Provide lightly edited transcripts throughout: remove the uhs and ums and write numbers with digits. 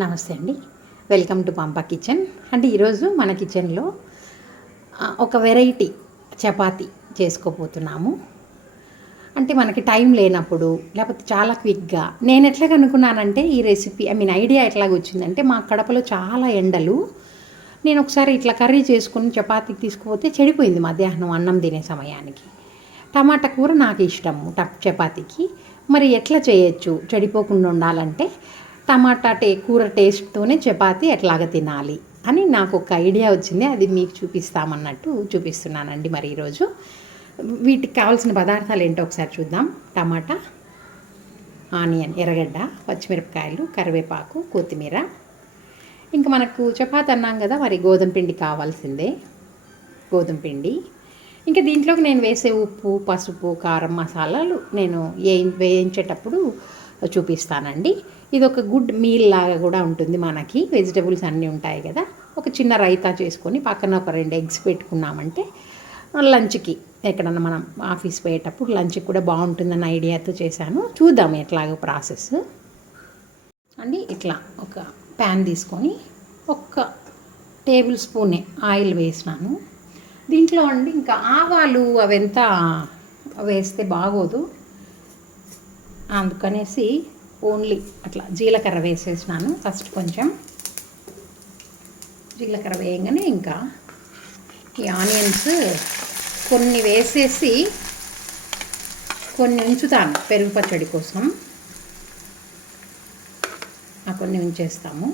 నమస్తే అండి. Welcome to పంప కిచెన్. అంటే ఈరోజు మన కిచెన్లో ఒక వెరైటీ చపాతీ చేసుకోబోతున్నాము. అంటే మనకి టైం లేనప్పుడు లేకపోతే చాలా క్విక్గా నేను ఎట్లాగ అనుకున్నానంటే ఈ రెసిపీ ఐడియా ఎట్లాగొచ్చిందంటే మా కడపలో చాలా ఎండలు. నేను ఒకసారి ఇట్లా కర్రీ చేసుకుని చపాతీకి తీసుకుపోతే చెడిపోయింది మధ్యాహ్నం అన్నం తినే సమయానికి. టమాటా కూర నాకు ఇష్టము చపాతీకి. మరి ఎట్లా చేయొచ్చు చెడిపోకుండా ఉండాలంటే టమాటా కూర టేస్ట్తోనే చపాతీ ఎట్లాగ తినాలి అని నాకు ఒక ఐడియా వచ్చింది. అది మీకు చూపిస్తామన్నట్టు చూపిస్తున్నానండి. మరి ఈరోజు వీటికి కావాల్సిన పదార్థాలు ఏంటో ఒకసారి చూద్దాం. టమాటా, ఆనియన్, ఎర్రగడ్డ, పచ్చిమిరపకాయలు, కరివేపాకు, కొత్తిమీర. ఇంకా మనకు చపాతీ అన్నాం కదా, మరి గోధుమ పిండి కావాల్సిందే. గోధుమ పిండి. ఇంకా దీంట్లోకి నేను వేసే ఉప్పు, పసుపు, కారం, మసాలాలు నేను వేయించేటప్పుడు చూపిస్తానండి. ఇది ఒక గుడ్ మీల్ లాగా కూడా ఉంటుంది. మనకి వెజిటబుల్స్ అన్నీ ఉంటాయి కదా. ఒక చిన్న రైతా చేసుకొని పక్కన ఒక 2 ఎగ్స్ పెట్టుకున్నామంటే లంచ్కి ఎక్కడన్నా మనం ఆఫీస్ పోయేటప్పుడు లంచ్కి కూడా బాగుంటుందన్న ఐడియాతో చేశాను. చూద్దాం ఎట్లాగో ప్రాసెస్ అండి. ఇట్లా ఒక ప్యాన్ తీసుకొని 1 టేబుల్ స్పూన్ ఆయిల్ వేసినాను. దీంట్లో అండి ఇంకా ఆవాలు అవంతా వేస్తే బాగోదు, అందుకనేసి ఓన్లీ అట్లా జీలకర్ర వేసేసినాను. ఫస్ట్ కొంచెం జీలకర్ర వేయగానే ఇంకా ఈ ఆనియన్స్ కొన్ని వేసేసి కొన్ని ఉంచుతాను పెరుగు పచ్చడి కోసం. కొన్ని ఉంచేస్తాము.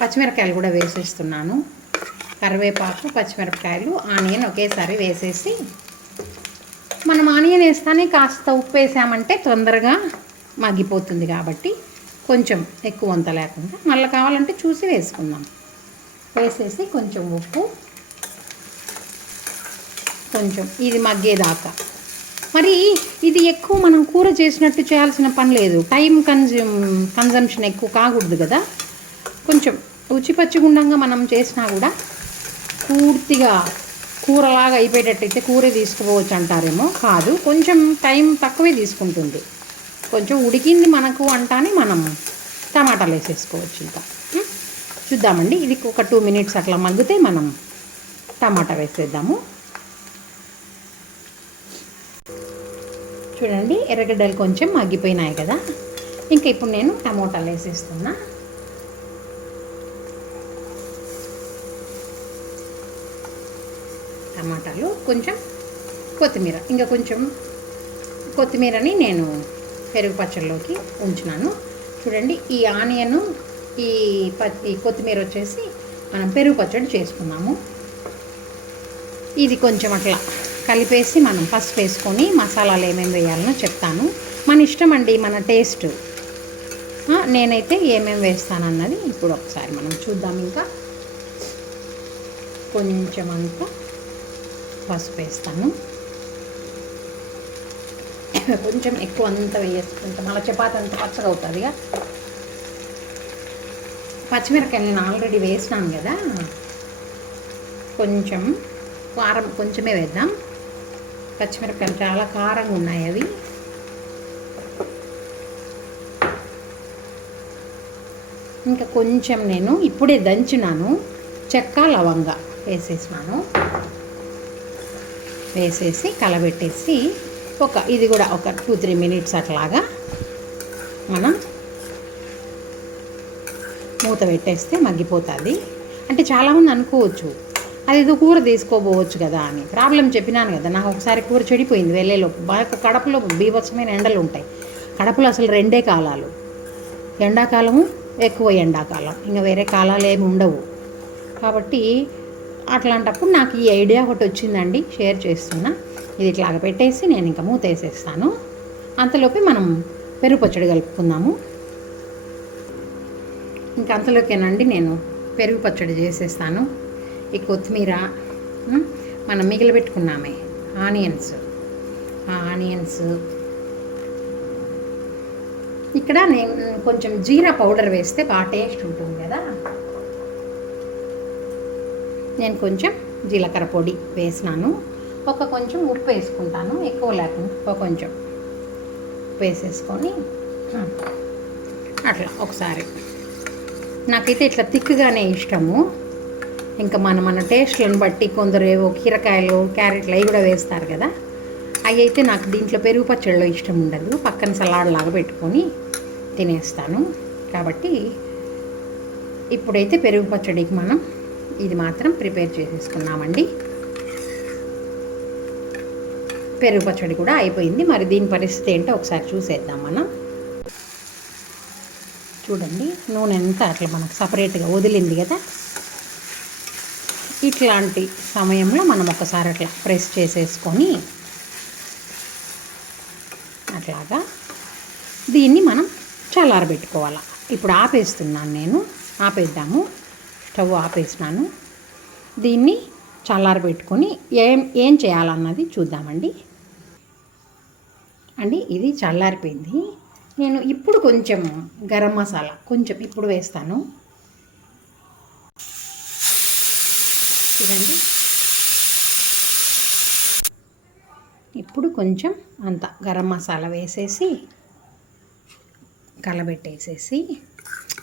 పచ్చిమిరపకాయలు కూడా వేసేస్తున్నాను. కరివేపాకు, పచ్చిమిరపకాయలు, ఆనియన్ ఒకేసారి వేసేసి మనం ఆనియన్ వేస్తానే కాస్త ఉప్పు వేసామంటే తొందరగా మగ్గిపోతుంది కాబట్టి కొంచెం ఎక్కువ వంత లేకుండా మళ్ళీ కావాలంటే చూసి వేసుకుందాం. వేసేసి కొంచెం ఉప్పు, కొంచెం ఇది మగ్గేదాకా. మరి ఇది ఎక్కువ మనం కూర చేసినట్టు చేయాల్సిన పని లేదు. టైం కన్జంప్షన్ ఎక్కువ కాకూడదు కదా. కొంచెం రుచిపచ్చిగుండంగా మనం చేసినా కూడా పూర్తిగా కూరలాగా అయిపోయేటట్టయితే కూర తీసుకుపోవచ్చు అంటారేమో. కాదు, కొంచెం టైం తక్కువే తీసుకుంటుంది. కొంచెం ఉడికింది మనకు అంటానే మనం టమాటాలు వేసేసుకోవచ్చు. ఇంకా చూద్దామండి. ఇది ఒక 2 మినిట్స్ అట్లా మగ్గితే మనం టమాటా వేసేద్దాము. చూడండి, ఎర్రగడ్డలు కొంచెం మగ్గిపోయినాయి కదా. ఇంకా ఇప్పుడు నేను టమోటాలు వేసేస్తున్నా. టమాటాలు, కొంచెం కొత్తిమీర, ఇంకా కొంచెం కొత్తిమీరని నేను పెరుగు పచ్చడిలోకి ఉంచినాను. చూడండి, ఈ ఆనియన్, ఈ కొత్తిమీర వచ్చేసి మనం పెరుగు పచ్చడి చేసుకున్నాము. ఇది కొంచెం అట్లా కలిపేసి మనం పసుపు వేసుకొని మసాలాలు ఏమేమి వేయాలనో చెప్తాను. మన ఇష్టం అండి, మన టేస్ట్. నేనైతే ఏమేమి వేస్తానన్నది ఇప్పుడు ఒకసారి మనం చూద్దాం. ఇంకా కొంచెం అంతా పసుపు వేస్తాను. కొంచెం ఎక్కువ అంతా వేసుకుంటాం, అలా చపాతీ అంత పచ్చగా అవుతుందిగా. పచ్చిమిరపకాయలు నేను ఆల్రెడీ వేసినాను కదా. కొంచెం కారం కొంచెమే వేద్దాం. పచ్చిమిరపకాయలు చాలా కారంగా ఉన్నాయి అవి. ఇంకా కొంచెం నేను ఇప్పుడే దంచినాను చెక్క, లవంగా వేసేసినాను. వేసేసి కలబెట్టేసి ఇది కూడా ఒక 2-3 మినిట్స్ అట్లాగా మనం మూత పెట్టేస్తే మగ్గిపోతుంది. అంటే చాలామంది అనుకోవచ్చు అదేదో కూర తీసుకోపోవచ్చు కదా అని. ప్రాబ్లం చెప్పినాను కదా, నాకు ఒకసారి కూర చెడిపోయింది వెళ్ళేలో. బాగా కడపలో బీభత్సమైన ఎండలు ఉంటాయి. కడపలో అసలు 2 కాలాలు, ఎండాకాలము ఎక్కువ ఎండాకాలం, ఇంకా వేరే కాలాలు ఏమి ఉండవు. కాబట్టి అట్లాంటప్పుడు నాకు ఈ ఐడియా ఒకటి వచ్చిందండి, షేర్ చేస్తున్నా. ఇది ఇట్లాగ పెట్టేసి నేను ఇంకా మూత వేసేస్తాను. అంతలోపే మనం పెరుగు పచ్చడి కలుపుకుందాము. ఇంకా అంతలోకేనండి నేను పెరుగు పచ్చడి చేసేస్తాను. ఈ కొత్తిమీర, మనం మిగిలిపెట్టుకున్నామే ఆనియన్స్, ఇక్కడ నేను కొంచెం జీరా పౌడర్ వేస్తే బాగా టేస్ట్ ఉంటుంది కదా. నేను కొంచెం జీలకర్ర పొడి వేసినాను. కొంచెం ఉప్పు వేసుకుంటాను, ఎక్కువ లేకుండా కొంచెం ఉప్పు వేసేసుకొని అట్లా ఒకసారి నాకైతే ఇట్లా తిక్కుగానే ఇష్టము. ఇంకా మన టేస్ట్లను బట్టి కొందరు ఏవో కీరకాయలు క్యారెట్లు అవి కూడా వేస్తారు కదా, అవి అయితే నాకు దీంట్లో పెరుగు పచ్చడిలో ఇష్టం ఉండదు. పక్కన సలాడ్ లాగా పెట్టుకొని తినేస్తాను. కాబట్టి ఇప్పుడైతే పెరుగు పచ్చడికి మనం ఇది మాత్రం ప్రిపేర్ చేసేసుకున్నామండి. పెరుగు పచ్చడి కూడా అయిపోయింది. మరి దీని పరిస్థితి ఏంటో ఒకసారి చూసేద్దాం మనం. చూడండి, నూనె అంతా అట్లా మనకు సపరేట్గా వదిలింది కదా. ఇట్లాంటి సమయంలో మనం ఒకసారి అట్లా ప్రెస్ చేసేసుకొని అట్లాగా దీన్ని మనం చల్లారబెట్టుకోవాలి. ఇప్పుడు ఆపేస్తున్నాను నేను. ఆపేద్దాము. స్టవ్ ఆపేసినాను. దీన్ని చల్లారబెట్టుకొని ఏం చేయాలన్నది చూద్దామండి. ఇది చల్లారిపోయింది. నేను ఇప్పుడు కొంచెం గరం మసాలా కొంచెం ఇప్పుడు వేస్తాను. చూడండి, ఇప్పుడు కొంచెం అంత గరం మసాలా వేసేసి కలబెట్టేసేసి,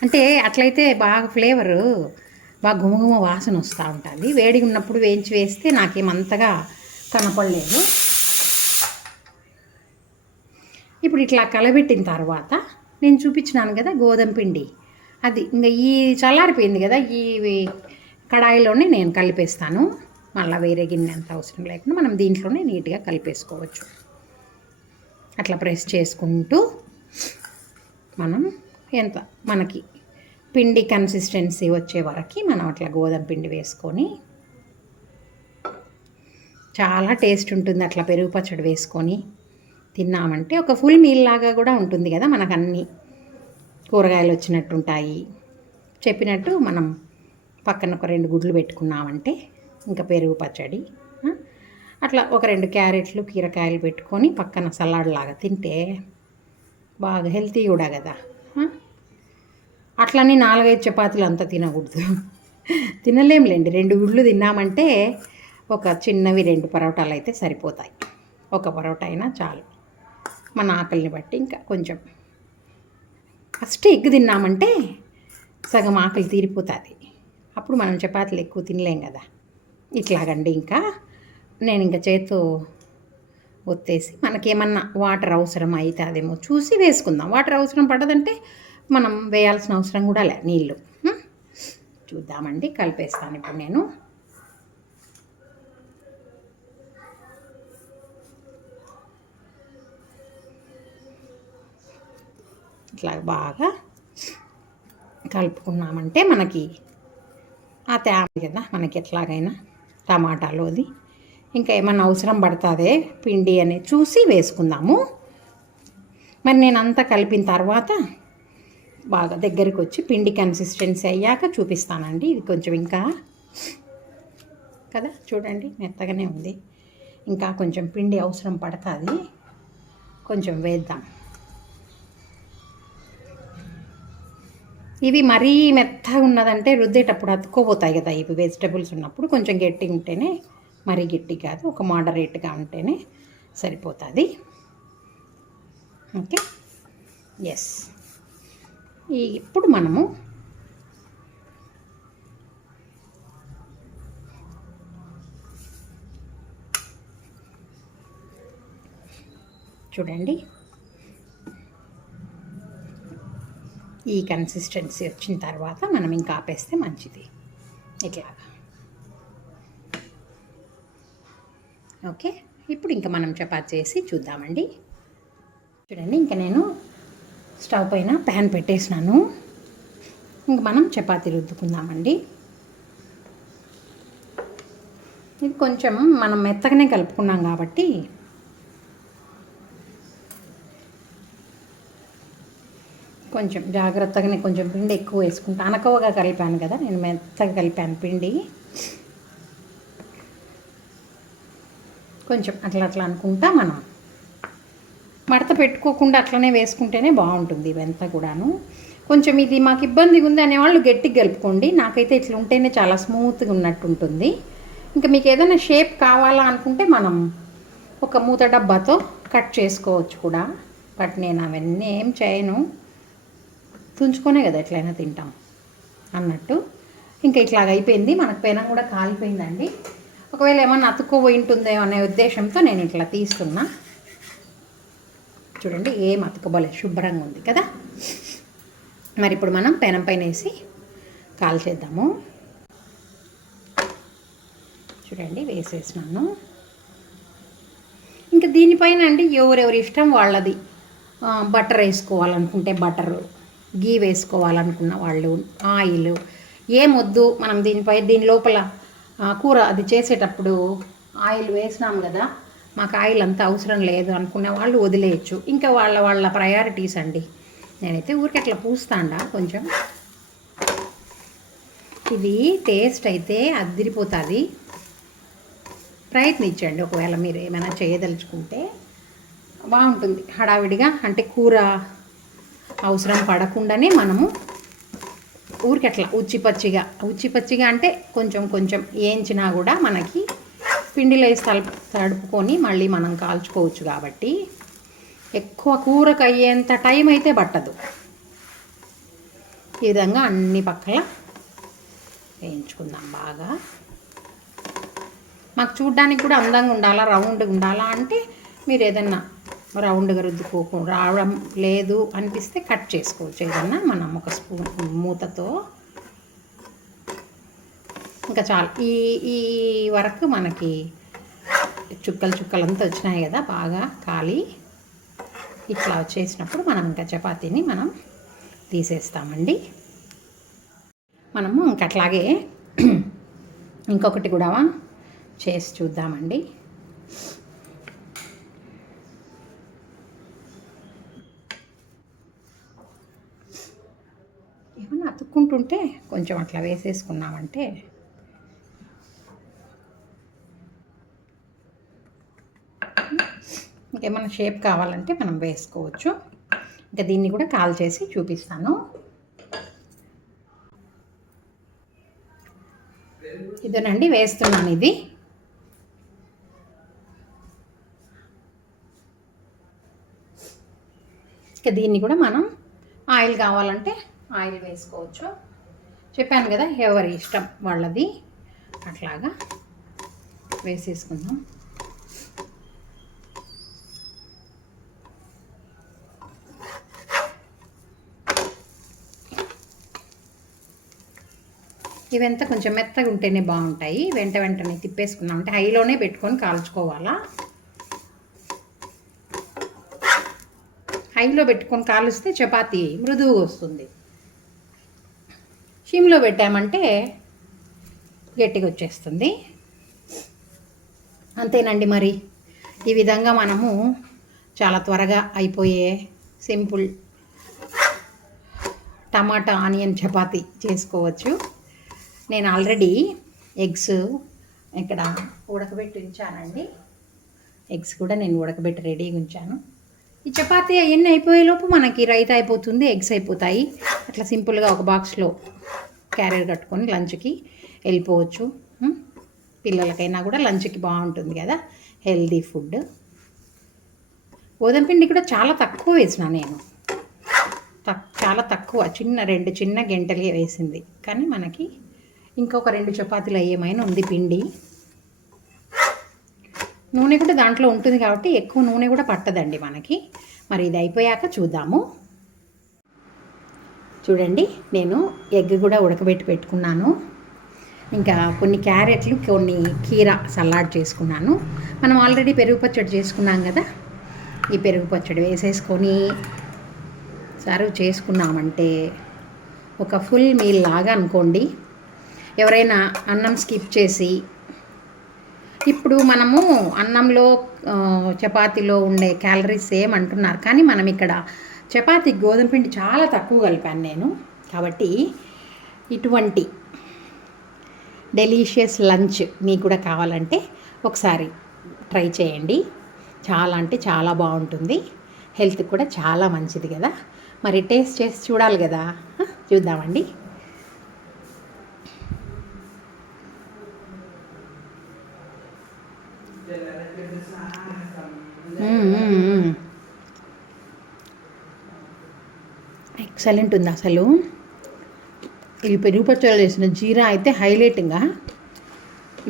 అంటే అట్లయితే బాగా ఫ్లేవరు బాగా గుమగుమ వాసన వస్తూ ఉంటుంది. వేడిగా ఉన్నప్పుడు వేయించి వేస్తే నాకేమంతగా కనపడలేదు. ఇప్పుడు ఇట్లా కలబెట్టిన తర్వాత నేను చూపించినాను కదా గోధుమ పిండి, అది ఇంకా ఈ చల్లారిపోయింది కదా, ఈ కడాయిలోనే నేను కలిపేస్తాను. మళ్ళీ వేరే గిన్నె అంత అవసరం లేకుండా మనం దీంట్లోనే నీట్గా కలిపేసుకోవచ్చు. అట్లా ప్రెస్ చేసుకుంటూ మనం ఎంత మనకి పిండి కన్సిస్టెన్సీ వచ్చే వరకు మనం అట్లా గోధుమ పిండి వేసుకొని, చాలా టేస్ట్ ఉంటుంది అట్లా పెరుగు పచ్చడి వేసుకొని తిన్నామంటే. ఒక ఫుల్ మీల్ లాగా కూడా ఉంటుంది కదా, మనకు అన్ని కూరగాయలు వచ్చినట్టు ఉంటాయి. చెప్పినట్టు మనం పక్కన ఒక 2 గుడ్లు పెట్టుకున్నామంటే ఇంకా పెరుగు పచ్చడి. అట్లా ఒక 2 క్యారెట్లు కీరకాయలు పెట్టుకొని పక్కన సలాడ్ లాగా తింటే బాగా హెల్తీ కూడా కదా. అట్లని 4-5 చపాతీలు అంతా తినకూడదు, తినలేంలేండి. 2 గుడ్లు తిన్నామంటే ఒక చిన్నవి 2 పరోటాలు అయితే సరిపోతాయి. ఒక పరోటా అయినా చాలు మన ఆకలిని బట్టి. ఇంకా కొంచెం ఫస్ట్ ఎగ్ తిన్నామంటే సగం ఆకలి తీరిపోతుంది. అప్పుడు మనం చపాతీలు ఎక్కువ తినలేం కదా. ఇట్లాగండి. ఇంకా నేను ఇంకా చేత్తో ఒత్తేసి మనకేమన్నా వాటర్ అవసరం అవుతుందేమో చూసి వేసుకుందాం. వాటర్ అవసరం పడదంటే మనం వేయాల్సిన అవసరం కూడా లే నీళ్ళు. చూద్దామండి, కలిపేస్తాను ఇప్పుడు నేను. ఇట్లా బాగా కలుపుకున్నామంటే మనకి ఆ తేమ కదా, మనకి ఎట్లాగైనా టమాటాలోది ఇంకా ఏమన్నా అవసరం పడుతుందే పిండి అని చూసి వేసుకుందాము. మరి నేను అంతా కలిపిన తర్వాత బాగా దగ్గరికి వచ్చి పిండి కన్సిస్టెన్సీ అయ్యాక చూపిస్తానండి. ఇది కొంచెం ఇంకా కదా, చూడండి మెత్తగానే ఉంది. ఇంకా కొంచెం పిండి అవసరం పడుతుంది, కొంచెం వేద్దాం. ఇవి మరీ మెత్తగా ఉన్నదంటే రుద్దేటప్పుడు అతుక్కోపోతాయి కదా. ఇవి వెజిటబుల్స్ ఉన్నప్పుడు కొంచెం గట్టిగా ఉంటేనే, మరీ గట్టి కాదు, ఒక మోడరేట్గా ఉంటేనే సరిపోతుంది. Okay, yes. ఇప్పుడు మనము చూడండి, ఈ కన్సిస్టెన్సీ వచ్చిన తర్వాత మనం ఇంకా ఆపేస్తే మంచిది. ఇట్లాగా. ఓకే, ఇప్పుడు ఇంకా మనం చపాతీ చేసి చూద్దామండి. చూడండి, ఇంకా నేను స్టవ్ పైన ప్యాన్ పెట్టేసినాను. ఇంక మనం చపాతీ రుద్దుకుందామండి. ఇది కొంచెం మనం మెత్తగానే కలుపుకున్నాం కాబట్టి కొంచెం జాగ్రత్తగానే, కొంచెం పిండి ఎక్కువ వేసుకుంటా. అనకవగా కలిపాను కదా, నేను మెత్తగా కలిపాను పిండి. కొంచెం అట్లా అట్లా అనుకుంటా మనం మడత పెట్టుకోకుండా అట్లనే వేసుకుంటేనే బాగుంటుంది ఇవంతా కూడాను. కొంచెం ఇది మాకు ఇబ్బందిగా ఉంది అనేవాళ్ళు గట్టిగా కలుపుకోండి. నాకైతే ఇట్లా ఉంటేనే చాలా స్మూత్గా ఉన్నట్టు ఉంటుంది. ఇంకా మీకు ఏదైనా షేప్ కావాలా అనుకుంటే మనం ఒక మూత డబ్బాతో కట్ చేసుకోవచ్చు కూడా. బట్ నేను అవన్నీ ఏం చేయను. తుంచుకొనే కదా ఎట్లయినా తింటాం అన్నట్టు. ఇంకా ఇట్లాగ అయిపోయింది, మనకు పెనం కూడా కాలిపోయిందండి. ఒకవేళ ఏమన్నా అతుక్కోపోయి ఉంటుందేమో అనే ఉద్దేశంతో నేను ఇట్లా తీస్తున్నా. చూడండి ఏం అతుక్కోబోలేదు, శుభ్రంగా ఉంది కదా. మరి ఇప్పుడు మనం పెనం పైన వేసి కాల్చేద్దాము. చూడండి వేసేసినాను. ఇంకా దీనిపైన అండి ఎవరెవరి ఇష్టం వాళ్ళది. బటర్ వేసుకోవాలనుకుంటే బటరు, గీ వేసుకోవాలనుకున్న వాళ్ళు ఆయిల్, ఏమొద్దు మనం దీని లోపల కూర అది చేసేటప్పుడు ఆయిల్ వేసినాం కదా, మాకు ఆయిల్ అంత అవసరం లేదు అనుకునే వాళ్ళు వదిలేయచ్చు. ఇంకా వాళ్ళ ప్రయారిటీస్ అండి. నేనైతే ఊరికి అట్లా పూస్తాండా కొంచెం. ఇది టేస్ట్ అయితే అదిరిపోతుంది. ప్రయత్నించండి ఒకవేళ మీరు ఏమైనా చేయదలుచుకుంటే, బాగుంటుంది. హడావిడిగా అంటే కూర అవసరం పడకుండానే మనము ఊరికి అట్లా ఉచ్చిపచ్చిగా అంటే కొంచెం వేయించినా కూడా మనకి పిండిలో వేసి తడుపుకొని మళ్ళీ మనం కాల్చుకోవచ్చు. కాబట్టి ఎక్కువ కూరకు అయ్యేంత టైం అయితే పట్టదు. ఈ విధంగా అన్ని పక్కల వేయించుకుందాం బాగా. మాకు చూడ్డానికి కూడా అందంగా ఉండాలా, రౌండ్గా ఉండాలా అంటే మీరు ఏదన్నా రౌండ్గా రావడం లేదు అనిపిస్తే కట్ చేసుకోవచ్చు ఏదన్నా మనం ఒక స్పూన్ మూతతో. ఇంకా చాలు. ఈ వరకు మనకి చుక్కలంతా వచ్చినాయి కదా, బాగా కాలి ఇట్లా వచ్చేసినప్పుడు మనం ఇంకా చపాతీని మనం తీసేస్తామండి. మనము ఇంకట్లాగే ఇంకొకటి కూడా చేసి చూద్దామండి. ఏమన్నా అతుక్కుంటుంటే కొంచెం అట్లా వేసేసుకున్నామంటే ఇంకేమన్నా షేప్ కావాలంటే మనం వేసుకోవచ్చు. ఇంకా దీన్ని కూడా కాల్ చేసి చూపిస్తాను. ఇదేనండి వేస్తున్నాను ఇది. ఇంకా దీన్ని కూడా మనం ఆయిల్ కావాలంటే ఆయిల్ వేసుకోవచ్చు. చెప్పాను కదా ఎవరి ఇష్టం వాళ్ళది. అట్లాగా వేసేసుకుందాం. ఇవంతా కొంచెం మెత్తగా ఉంటేనే బాగుంటాయి. వెంటనే తిప్పేసుకున్నాం అంటే హైలోనే పెట్టుకొని కాల్చుకోవాలా. హైలో పెట్టుకొని కాలుస్తే చపాతీ మృదువుగా వస్తుంది. సిమ్లో పెట్టామంటే గట్టిగా వచ్చేస్తుంది. అంతేనండి. మరి ఈ విధంగా మనము చాలా త్వరగా అయిపోయే సింపుల్ టమాటా ఆనియన్ చపాతీ చేసుకోవచ్చు. నేను ఆల్రెడీ ఎగ్స్ ఇక్కడ ఉడకబెట్టి ఉంచానండి. ఎగ్స్ కూడా నేను ఉడకబెట్టి రెడీగా ఉంచాను. ఈ చపాతీ అవన్నీ అయిపోయేలోపు మనకి రైతా అయిపోతుంది, ఎగ్స్ అయిపోతాయి. అట్లా సింపుల్గా ఒక బాక్స్లో క్యారియర్ కట్టుకొని లంచ్కి వెళ్ళిపోవచ్చు. పిల్లలకైనా కూడా లంచ్కి బాగుంటుంది కదా, హెల్దీ ఫుడ్. గోధుమ పిండి కూడా చాలా తక్కువ వేసిన నేను, చాలా తక్కువ, 2 చిన్న గంటలే వేసింది. కానీ మనకి ఇంకొక 2 చపాతీలు అయ్యేమైనా ఉంది పిండి. నూనె కూడా దాంట్లో ఉంటుంది కాబట్టి ఎక్కువ నూనె కూడా పట్టదండి మనకి. మరి ఇది అయిపోయాక చూద్దాము. చూడండి నేను ఎగ్ కూడా ఉడకబెట్టి పెట్టుకున్నాను. ఇంకా కొన్ని క్యారెట్లు, కొన్ని కీరా సలాడ్ చేసుకున్నాను. మనం ఆల్రెడీ పెరుగు పచ్చడి చేసుకున్నాం కదా, ఈ పెరుగు పచ్చడి వేసేసుకొని సర్వ్ చేసుకున్నామంటే ఒక ఫుల్ మీల్ లాగా అనుకోండి. ఎవరైనా అన్నం స్కిప్ చేసి, ఇప్పుడు మనము అన్నంలో చపాతీలో ఉండే క్యాలరీస్ సేమ్ అంటున్నారు, కానీ మనం ఇక్కడ చపాతీ గోధుమ పిండి చాలా తక్కువ కలిపాను నేను. కాబట్టి ఇటువంటి డెలీషియస్ లంచ్ మీకు కూడా కావాలంటే ఒకసారి ట్రై చేయండి. చాలా అంటే చాలా బాగుంటుంది, హెల్త్ కూడా చాలా మంచిది కదా. మరి టేస్ట్ చేసి చూడాలి కదా, చూద్దామండి. ఎక్సలెంట్ ఉంది అసలు. ఈ పెరుగు పచ్చళ్ళు వేసిన జీరా అయితే హైలైటింగ్గా,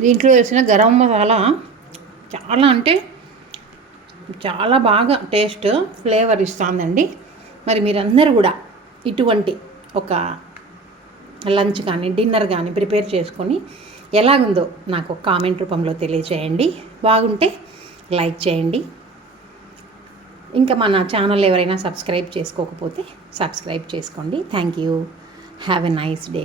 దీంట్లో వేసిన గరం మసాలా చాలా అంటే చాలా బాగా టేస్ట్ ఫ్లేవర్ ఇస్తుందండి. మరి మీరందరూ కూడా ఇటువంటి ఒక లంచ్ కానీ డిన్నర్ కానీ ప్రిపేర్ చేసుకొని ఎలాగుందో నాకు కామెంట్ రూపంలో తెలియచేయండి. బాగుంటే లైక్ చేయండి. ఇంకా మన ఛానల్ ఎవరైనా సబ్స్క్రైబ్ చేసుకోకపోతే సబ్స్క్రైబ్ చేసుకోండి. Thank you. Have a nice day.